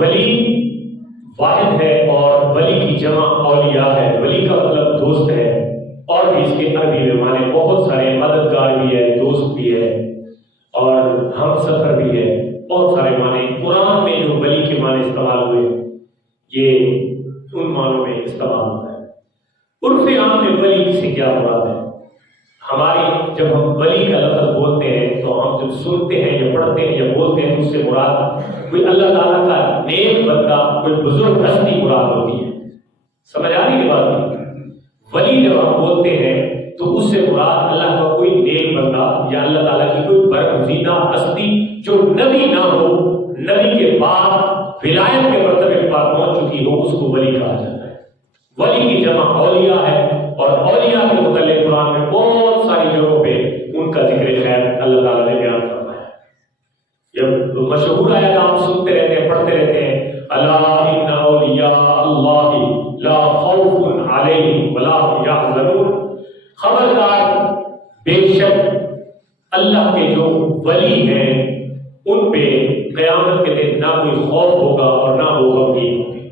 ولی واحد ہے اور ولی کی جمع اولیاء ہے. ولی کا مطلب دوست ہے، اور بھی اس کے عربی میں معنی بہت سارے، مددگار بھی ہے، دوست بھی ہے اور ہم سفر بھی ہے، بہت سارے معنی. قرآن میں جو ولی کے معنی استعمال ہوئے یہ ان معنوں میں استعمال ہوتا ہے. عرف عام میں ولی سے کیا مراد ہے؟ ہماری جب ہم ولی کا لفظ بولتے ہیں تو ہم جب سنتے ہیں یا پڑھتے ہیں یا بولتے ہیں تو اس سے مراد کوئی اللہ تعالیٰ کا نیک بندہ، کوئی بزرگ ہستی مراد ہوتی ہے. سمجھ آنے کی بات نہیں؟ ولی جب ہم بولتے ہیں تو اس سے مراد اللہ کا کوئی نیک بندہ یا اللہ تعالیٰ کی کوئی برگزیدہ ہستی جو نبی نہ ہو، نبی کے بعد ولایت کے مرتبے پر پہنچ چکی ہو، اس کو ولی کہا جاتا ہے. ولی کی جمع اولیاء ہے، اور اولیاء کے متعلق قرآن میں بہت ساری جگہوں پہ ان کا ذکر خیر اللہ تعالیٰ نے بیان فرمایا ہے. جب مشہور آیات آپ سنتے رہتے ہیں، پڑھتے رہتے ہیں، الا ان اولیاء اللہ لا خوف علیہم ولا هم یحزنون. خبردار، بے شک اللہ کے جو ولی ہیں ان پہ قیامت کے دن نہ کوئی خوف ہوگا اور نہ وہ غمگین ہوں گے.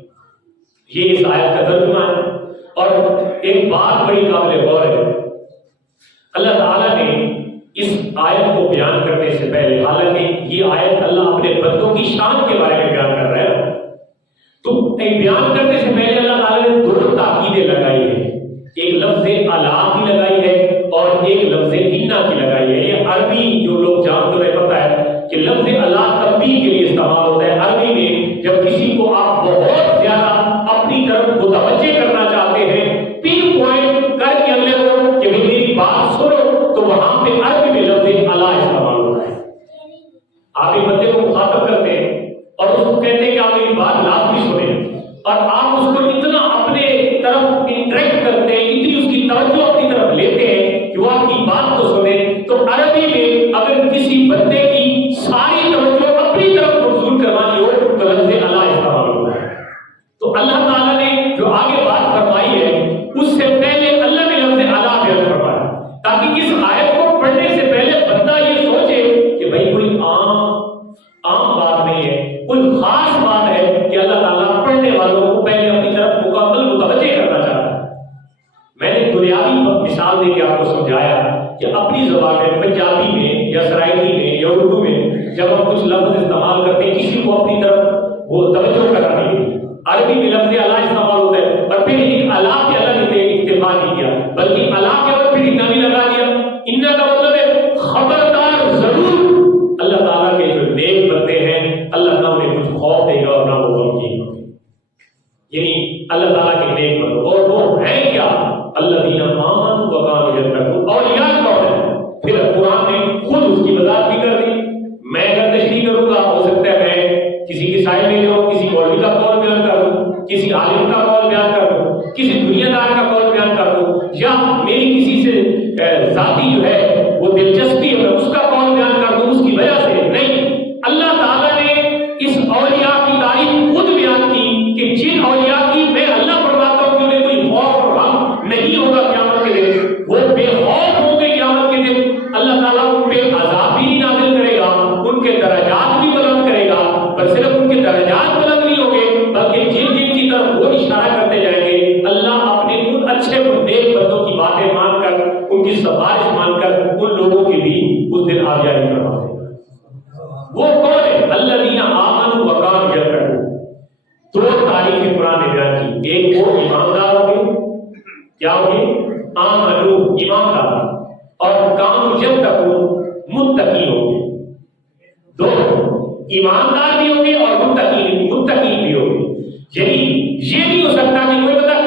یہ اس آیت کا ترجمہ ہے. اور ایک بات بڑی قابل غور ہے، اللہ تعالیٰ نے اس آیت کو بیان کرنے سے پہلے، حالانکہ یہ آیت اللہ اپنے بندوں کی شان کے بارے میں بیان کر رہا ہے، تو بیان کرنے سے پہلے اللہ تعالیٰ نے دو تاکیدیں لگائی ہیں. ایک لفظ الا کی لگائی ہے اور ایک لفظ انا کی لگائی ہے. یہ عربی جو لوگ جانتے ہیں پتہ ہے کہ لفظ الا تنبیہ کے لیے استعمال ہوتا ہے. عربی میں جب کسی کو آپ بہت زیادہ اپنی طرف متوجہ کرنا چاہتے ہیں، پن پوائنٹ کر کے اگلے کو کہ میری بات سنو، تو وہاں پہ عربی میں لفظ الا استعمال ہوتا ہے. آپ ایک بندے کو مخاطب کرتے ہیں اور اس کو کہتے ہیں کہ آپ میری بات لازمی سنیں، اور آپ اس کو اتنا اپنے طرف انٹریکٹ کرتے ہیں، اتنی اس کی توجہ اپنی طرف لیتے ہیں کہ وہ آپ کی بات کو سنیں. تو عربی میں اگر کسی بندے کی ساری توجہ اپنی طرف مبذول کروانی ہو تو لفظ الا استعمال ہوتا ہے. تو اللہ تعالیٰ نے جو آگے بات فرمائی ہے اس سے پہلے اللہ نے لفظ الا بیان فرمایا تاکہ اس آیت کو پڑھنے سے پہلے بندہ یہ سوچے کہ بھائی کوئی عام بات نہیں ہے، کوئی خاص بات ہے کہ اللہ تعالیٰ پڑھنے والوں کو پہلے اپنی طرف مکمل متوجہ کرنا چاہتا ہے. میں نے دنیاوی مثال دے کے آپ کو سمجھایا کہ اپنی زبان میں، پنجابی میں یا سرائکی میں یا اردو میں جب ہم کچھ لفظ استعمال کرتے ہیں کسی کو اپنی طرف وہ توجہ کرانے کے لیے، عربی میں لفظ الا استعمال ہوتا ہے. اور پھر ایک الا کے الگ سے اکتفا نہیں کیا بلکہ الا کے بعد پھر انا بھی لگا دیا. انا کا مطلب ہے خبردار، ضرور اللہ تعالیٰ کے جو نیک بندے ہیں اللہ نہ انہیں کچھ خوف دے گا اور نہ وہ غمگین ہوں گے. یعنی اللہ تعالیٰ کے نیک بندے، اور وہ ہیں کیا؟ الذین آمنوا وکانوا یتقون. اولیاء کون ہیں؟ پھر قرآن نے خود اس کی وضاحت بھی کر دی. میں اگر تشریح کروں گا ہو سکتا ہے میں کسی کی سائے لے جاؤں، کسی مولوی کا قول بیان کر دوں، کسی عالم کا قول بیان کر دوں، کسی دنیا دار کا قول بیان کر دوں، یا میری کسی سے ذاتی جو ہے وہ دلچسپی ہے اس کا قول بیان کر دوں اس کی وجہ سے. نہیں، اللہ تعالیٰ نے اس اولیاء کی تعریف خود بیان کی کہ جن اولیاء کی میں اللہ فرماتا ہوں کہ انہیں کوئی خوف اور غم نہیں ہوگا قیامت کے دن، وہ بے خوف ہوں گے قیامت کے دن. اللہ تعالیٰ ان پہ عذاب بھی نہیں نازل کرے گا، ان کے درجات بھی بلند کرے گا. پر صرف ان کے درجات بلند نہیں ہوں گے بلکہ جن جن کی طرف وہ اشارہ کرتے جائیں گے اللہ اپنے ان اچھے نیک بندوں کی باتیں مان کر، ان کی سفارش مان کر ان لوگوں کی بھی اس دن آبیاری کروا دے گا. وہ کون ہے؟ الذین آمنوا وکانوا یتقون. دو تعریفیں قرآن نے بیان کی. ایک وہ ایماندار ہوں گے، کیا ہوں گے؟ آمنوا، ایماندار، اور کانوا یتقون، متقی ہوں گے. دو، ایماندار بھی ہوں گے اور متقی بھی ہوں گے. یعنی یہ نہیں ہو سکتا کہ کوئی بندہ